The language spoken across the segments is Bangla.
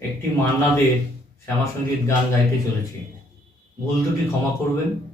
একটি মান্না দে শ্যামাসঙ্গীত গান গাইতে চলেছি। ভুল দুটি ক্ষমা করবেন।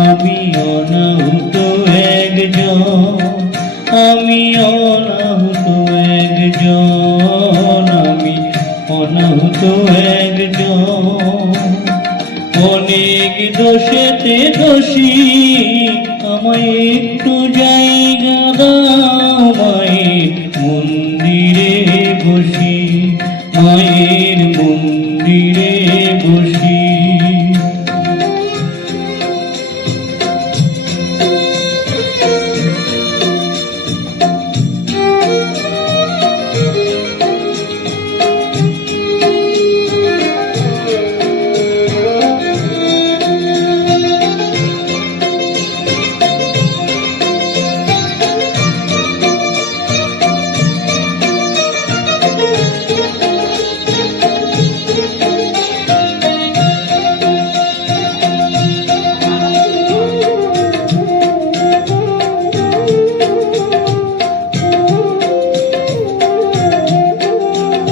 আমি অনাহুত একজন আমি অনাহুত একজন আমি অনাহুত একজন। অনেক দোষেতে দোষী আমায় একটু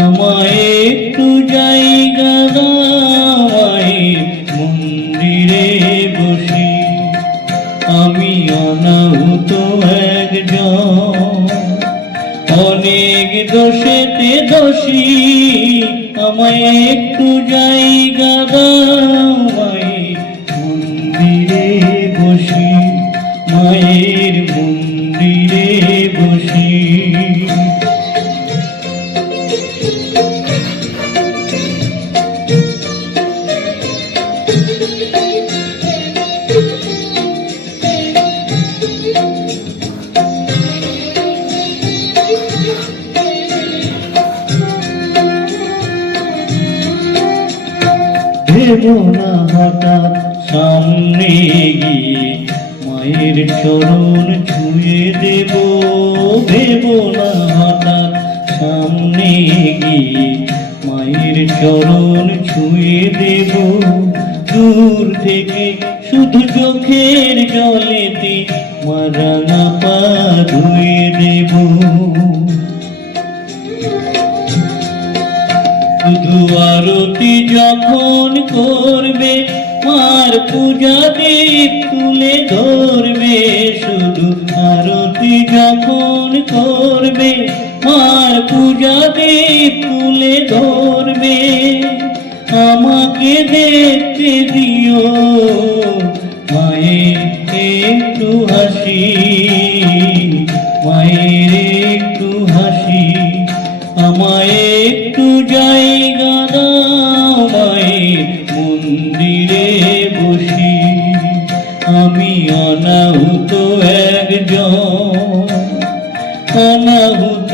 আমায় একটু জায়গা দাওয়ায় মন্দিরে বসি। আমি অনাহুত একজন। অনেক দোষেতে দোষী, আমায় একটু জায়গা না হঠাৎ সামনে গিয়ে মায়ের চরণ ছুঁয়ে দেব ভেব না হঠাৎ সামনে গিয়ে মায়ের চরণ ছুঁয়ে দেব। দূর থেকে শুধু চোখের জলেতে মারানা পা ধুয়ে দেবো। করবে, মার পূজা দীপ তুলে ধরবে, শুধু আরতি যখন করবে, মার পূজা দীপ তুলে ধরবে। আমাকে দেখতে দিও, মায়ের একটু হাসি। মন্দিরে বসি। আমি অনাহুত একজন অনাহুত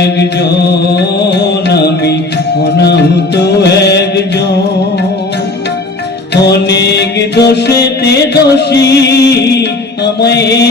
একজন। আমি অনাহুত একজন। অনেক দোষেতে দোষী আমায়